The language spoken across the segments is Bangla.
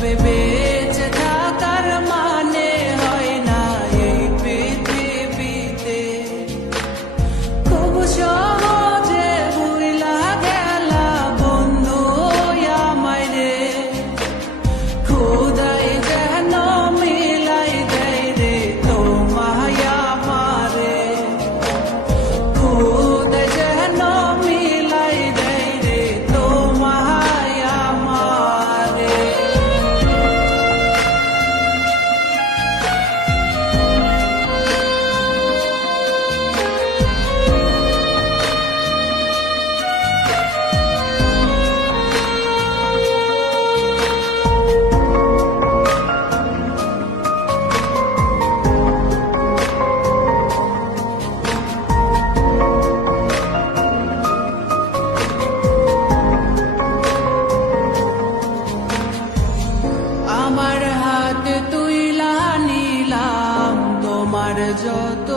baby. যত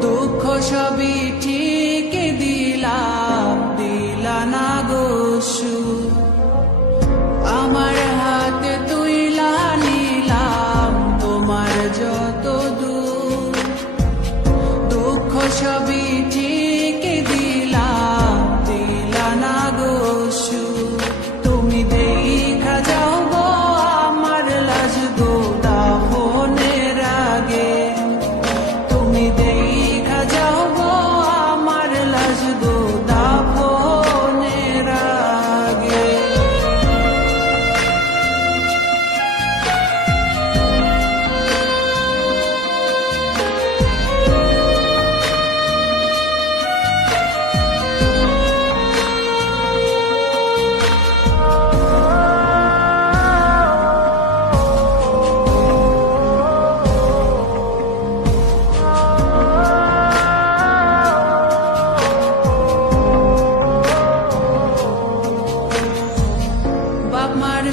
দুঃখ সবই ঠিক দিলাম দিলা না গোসু আমার হাতে তুইলা নিলাম, তোমার যত দুঃখ সবই ঠিক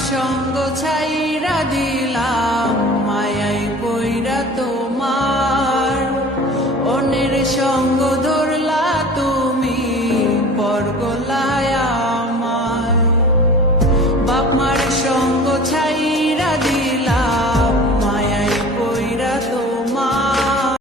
সঙ্গ ছাইরা দিলাম মায়াই কই